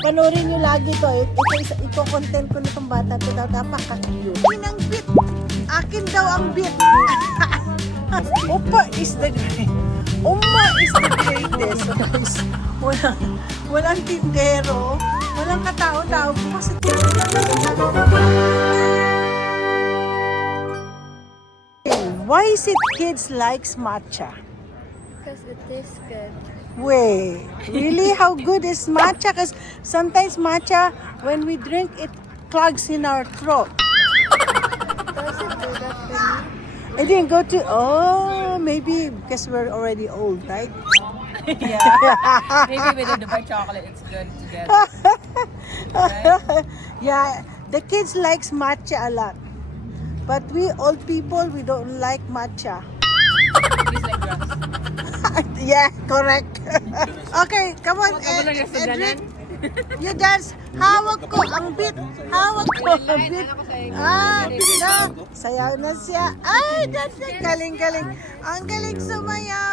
Panoorin nyo lagi to. Ito content ko na itong bata. Ito daw, napaka-cute. Inang bit. Akin daw ang bit. Opa is the Oma is the greatest. So guys, walang tindero. Walang katao-tao po kasi why is it kids likes matcha? Because it tastes good. Wait, really? How good is matcha? Because sometimes matcha, when we drink, it clogs in our throat. Does it do that for me? I didn't go to, maybe because we're already old, right? Yeah. Maybe with the white chocolate, it's good together. Yeah, the kids likes matcha a lot. But we old people, we don't like matcha. It's like grass. Yeah, correct. Okay, come on, Edric. You dance. Hawak ko ang beat. Hawak ko ang beat. No. Sayaw na siya. Ay, that's it. Galing. Ang galing sumayaw.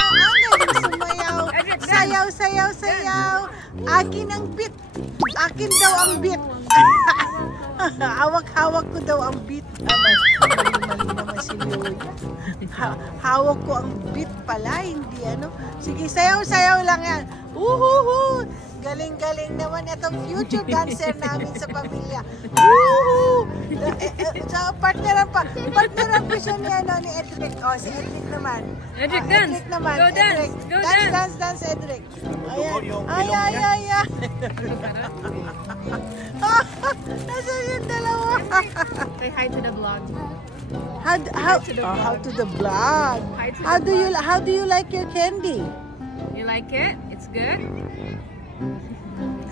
Sayaw. Akin ang beat. Akin daw ang beat. Hawak ko daw ang beat. Mali naman si Louie. Hawak ko ang beat pala, hindi ano. Sige, sayaw lang yan. Uhuhu! Galing naman itong future dancer namin sa pamilya. Woohoo! So, partneran pa siya ni Edric. Oh, si Edric naman. Edric, dance! Naman. Go dance! Go dance! Dance, Edric. Ayan. Ay. Nasaan yung dalawa? Say hi to the vlog. How to the vlog? Hi to the How do you like your candy? You like it? It's good?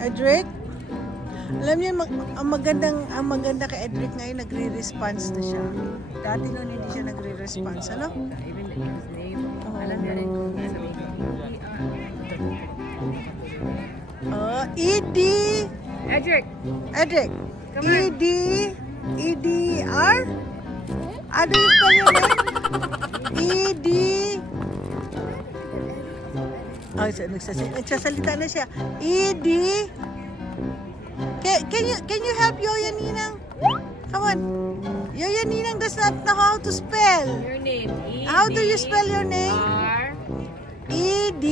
Edric? Alam niyo, ang maganda kay Edric ngayon, nagre-response na siya. Dati noon hindi siya nagre-response, ano? Even his name. Alam niya rin kung sabihin. E-D. Edric! Edric. Come on. E-D-R? How do you spell your name? E-D. Oh, nagsasalita na siya. E-D. Can you help Yoya Ninang? Come on. Yoya Ninang does not know how to spell. Your name. How do you spell your name? R. E-D.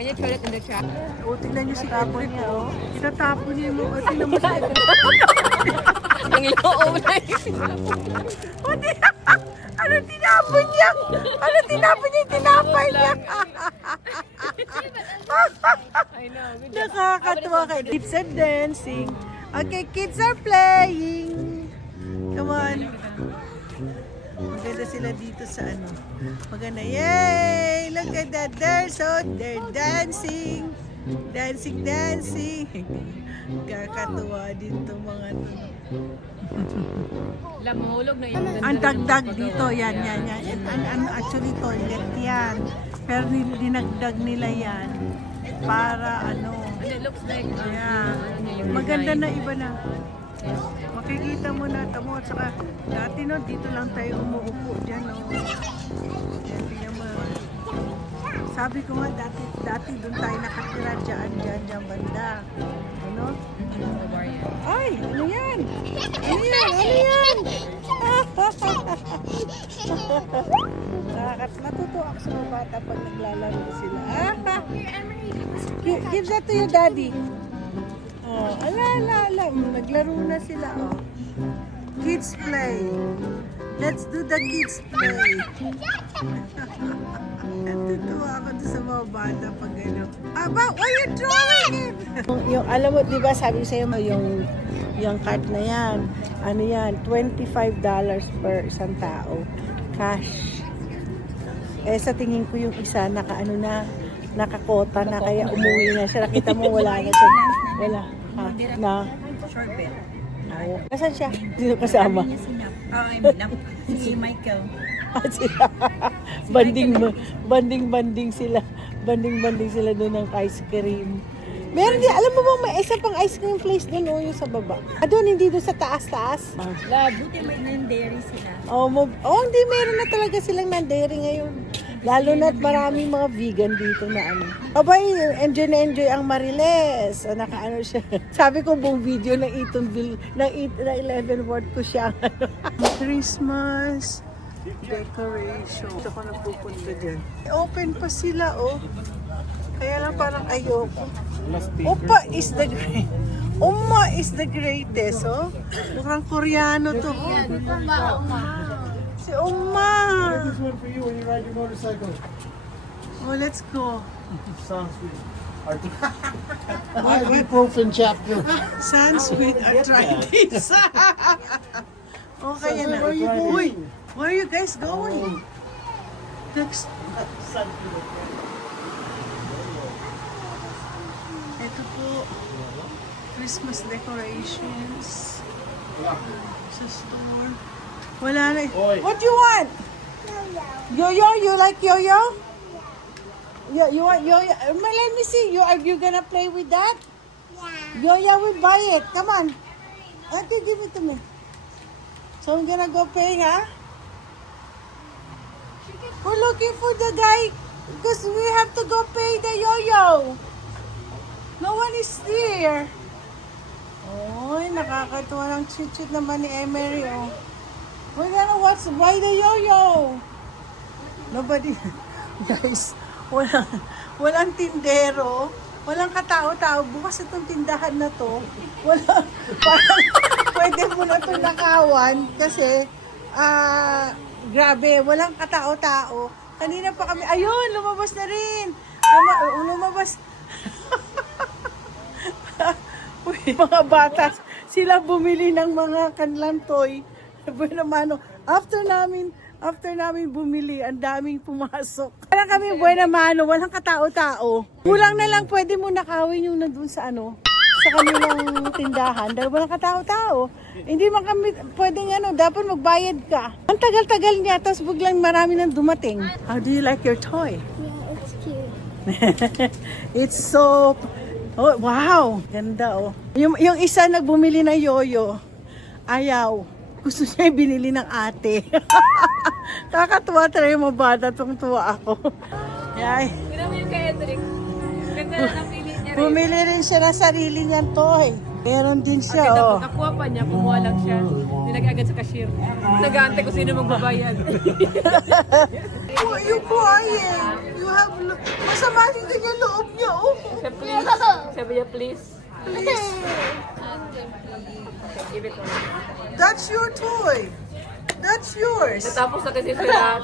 Can you throw it in the trap? O, tingnan niyo si tapon niya, oh. Itatapon niya yung mga tingnan mo siya. Ang iyong Ano tinapon niya? Tinapay niya. I know. Good job. Nakakatuwa kayo. Kids are dancing. Okay, kids are playing. Come on. Maganda sila dito sa ano. Maganda. Yay! Look at that. They're dancing. Dancing. Kakatuwa dito mga to. Lamulog na yung Ang dagdag dito, yan. Actually, toilet yan. Pero dinagdag nila yan para ano. And it looks like Yeah. Maganda na iba na. Makikita mo na tamo at saka dati no dito lang tayo umuupo diyan no. Yan, tingnan mo. Sabi ko nga dati doon tayo nakatira diyan banda. Ano? Ay, ano yan? Natuto ako sa mga bata pag naglalaro sila. Give that to your daddy. Oh, ala. Naglaro na sila, oh. Kids play. Let's do the kids play. Natutuwa ako doon sa mga bata pag gano'n. Aba, why you drawing it? Yung, alam mo, di ba, sabi sa'yo mo, yung cart na yan, ano yan, $25 per isang tao. Cash. Eh, sa tingin ko yung isa, nakakota na, kaya umuwi na siya. Nakita mo, wala na siya. Wala. Ha? Na? Short bit. Nasaan siya? Sino kasama? Si Michael. Banding sila. Banding sila doon ng ice cream. Meron din, alam mo bang may isa pang ice cream place doon o yung sa baba? Doon, hindi doon sa taas-taas. Buti may nanderi sila. Hindi, meron na talaga silang nanderi ngayon. Lalo na't maraming mga vegan dito na ano. Abay, enjoy na enjoy ang Mariles. O, nakaano siya. Sabi ko buong video ng Eatonville, na 11 word ko siya. Christmas decoration. Ito ko napupunta dyan. Open pa sila, oh. Kaya lang parang ayoko. Opa is the great. Oma is the greatest, oh. Mukhang Koreano to. Si Oma. This one for you when you ride your motorcycle. Oh, let's go. Sounds sweet. Ibuprofen chapter. Sunsweet arthritis. Okay yan na. Where are you Uy, going? where are you guys going? Next. Ito po, Christmas decorations sa store. Wala na. What do you want? Yo-yo? You like yo-yo? Yeah, you want yo-yo? Let me see. Are you gonna play with that? Yeah. Yo-yo, we buy it. Come on. Okay, give it to me. So I'm gonna go pay, huh? We're looking for the guy because we have to go pay the yo-yo. No one is there. Oy, nakakatuwa ng chit-chit naman ni Emery, oh. We're gonna buy the yo-yo. Nobody, guys, walang tindero, walang katao-tao. Bukas itong tindahan na to, parang pwede mo na itong nakawan kasi, grabe, walang katao-tao. Kanina pa kami, ayun, lumabas na rin. Lumabas. Uy, mga bata, sila bumili ng mga kanilang toy. Buena mano. After namin bumili, ang daming pumasok. Parang kami buena mano, walang katao-tao. Kulang na lang pwede mo nakawin yung nandun sa sa kanilang tindahan dahil walang katao-tao. Hindi man kami pwedeng dapat magbayad ka. Ang tagal-tagal niya, tapos biglang marami nang dumating. How do you like your toy? Yeah, it's cute. It's so... Oh, wow! Ganda, oh. Yung isa nagbumili ng yoyo, ayaw. Gusto niya binili ng ate. Kakatuwa talaga yung mga bata. Tuwang-tuwa ako. Yay. Tignan mo yung kay Edric. Ganda na napili niya rin. Bumili rin siya ng sarili niyang toy. Meron din siya, Agad oh. nakuha pa niya, kumuha lang siya. Nilagay agad sa cashier. Nag-aantay kung sino magbabayad. Oh, you crying. You have... Masama din yung loob niya, oh. Siya, please. Sabi niya, please. Please. Give it to me. That's your toy. That's yours. Natapos na kasi sila.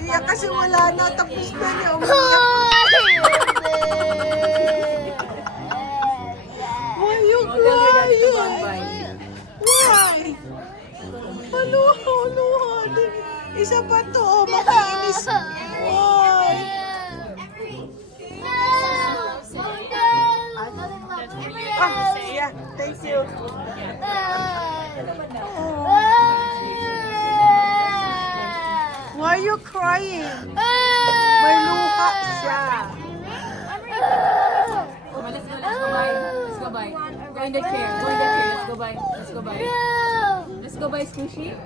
Iya kasi wala na. Tapos na niya. Why you crying? Why? Ano? Isa pa to. Oh, makinis. Why? Yeah. Thank you. Why are you crying? May luha siya. Let's go buy. Go in the chair. Let's go buy. Let's go buy sushi.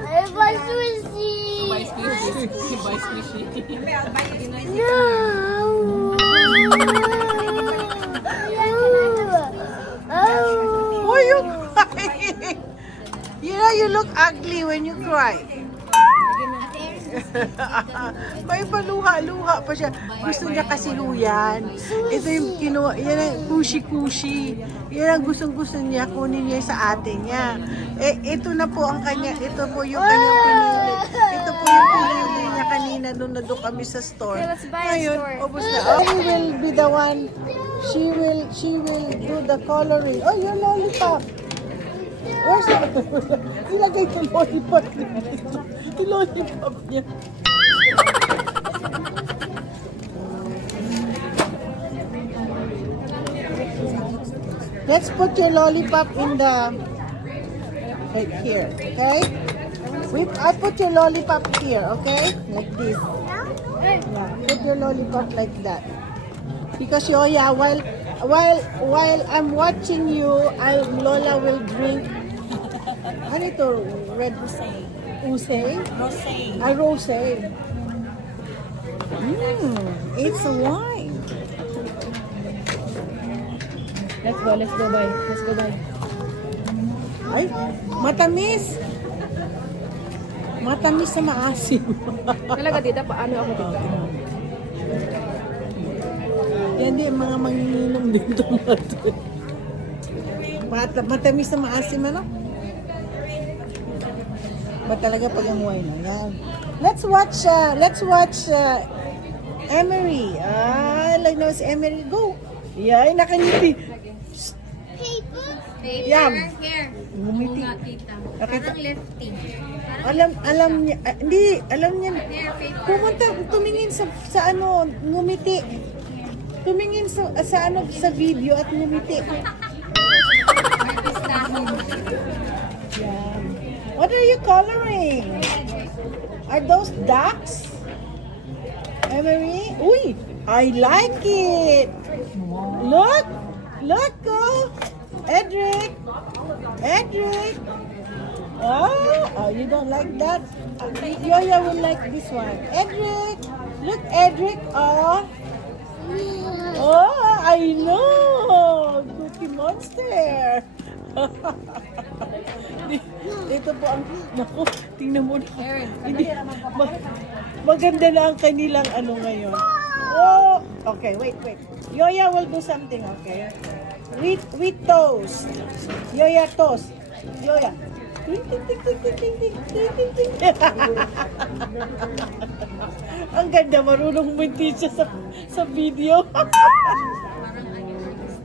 I want sushi. Buy sushi. Buy sushi. Why are you crying? You know you look ugly when you cry. May paluha-luha pa siya. Gusto niya kasi luyan. Ito yung kinuha, yan ang kushi-kushi. Yan ang gustong-gusto niya, kunin niya sa ate niya. Ito na po ang kanya, ito po yung kanyang pinili. Ito po yung pinili niya kanina nung nandun kami sa store. Ngayon, ubos na. Oh, she will be the one, she will do the coloring. Oh, your lollipop. Where's that? Ilagay ko lollipop dito. Yung lollipop niya. Let's put your lollipop in the right here, okay? I put your lollipop here, okay? Like this. Yeah, put your lollipop like that. Because Yoya, while I'm watching you, Lola will drink. Ano ito? Red Usay? Rosé. A rosé. It's a wine. Let's go, boy. Let's go, boy. Ay, matamis. Matamis na maasim. Talaga, tita, paano ako dito? Yan din, mga manginginom din tomato. Matamis na maasim, ano? Ba talaga pag ang wine? Ayan. Let's watch Emery. Like na si Emery. Go. Yan, nakangiti. Yan. Here. Ngumiti. Tita. Nakita. Parang lifting. Alam niya, hindi, alam niya. Here, paper. Pumunta, tumingin sa ano, ngumiti. Tumingin sa video at ngumiti. Yan. What are you coloring? Are those ducks? Emery? Uy, I like it. Look, oh. Edric. Oh, you don't like that? Yoya will like this one. Edric. Look, Edric. Oh, I know. Cookie Monster. Dito po ang, naku, tingnan mo. Hindi, maganda na ang kanilang ano ngayon. Oh, okay, wait. Yoya will do something, okay? With toast. Yoya toast. Yoya. Ting, ting, ting, ting, ting, ting, ting, ting, ting, ting. Ang ganda, marunong minti siya sa video.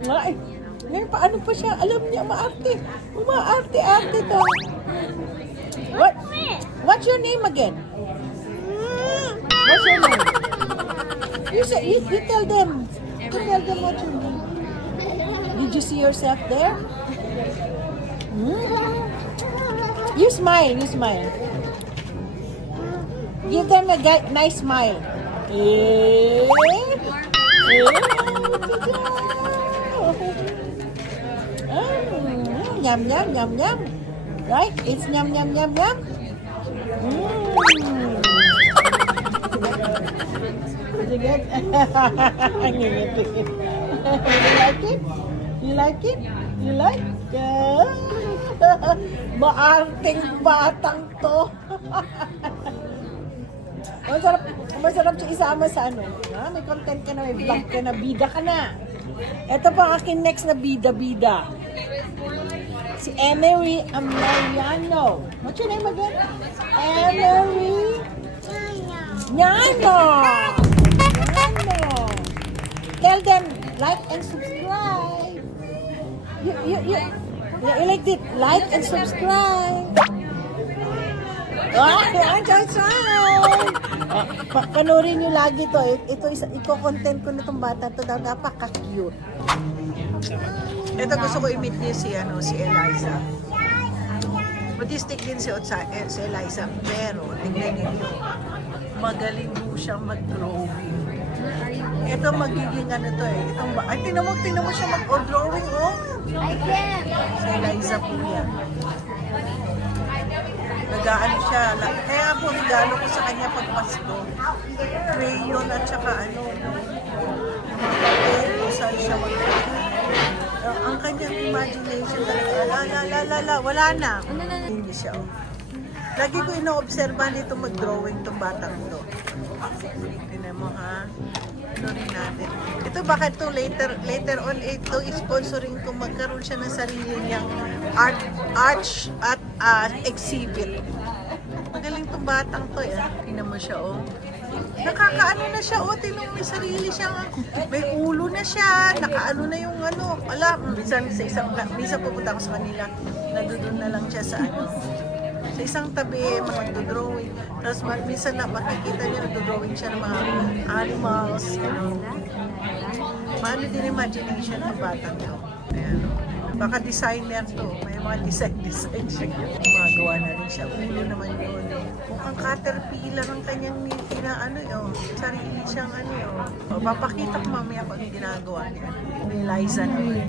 Ay, ngayon paano pa siya? Alam niya, maarte. Umaarte-arte to. What's your name again? What's your name? You tell them. You tell them what's your name. Did you see yourself there? You smile. Give them a nice smile. Yum. Right? It's yum. Sige. You like it? Maarting batang to. Masarap siya isama sa ano. Ha? May content ka na, may vlog ka na, bida ka na. Ito pa aking next na bida. Si Emery Amariano. What's your name again? Emery Nyano. Tell them, like and subscribe. You like it? Like and subscribe. Panorin nyo lagi to. Ito iko-content ko na itong bata to. Napaka-cute. Ito gusto ko i-meet niyo si Eliza. Autistic din si Eliza. Pero tingnan niyo, magaling mo siyang mag-drawing. Ito magiging ano to eh. Ay, tingnan mo siya mag-drawing, oh. I can. Si Eliza po yan. Nag-aano siya. Kaya po, regalo ko sa kanya pag Pasko. Crayon at saka ano. Kung saan siya ang kanyang imagination talaga. Wala na. Hindi siya. Oh. Lagi ko ino-obserban dito mag-drawing tong batang ito. Tingnan mo ha. Ano rin natin. Ito baka ito later on ito sponsoring kung magkaroon siya ng sarili niyang arch at exhibit. Magaling tong batang to eh. Tingnan mo siya oh. Nakakaano na siya oh. Tingnan may sarili siya. May ulo na siya. Nakaano na yung ano. Minsan pupunta ako sa kanila. Nandoon na lang siya sa ano. Sa isang tabi, mag-drawing. Tapos minsan na makikita niya, nag-drawing siya ng mga animals. Maano din imagination ng batang to. Ayan. Baka designer to. May mga design siya. Gumagawa na rin siya. Ulo naman yun. Mukhang caterpillar ang kanyang ano yun. Sarili siyang ano yun. Papakita ko mamaya kung ano ginagawa niya. Eliza naman.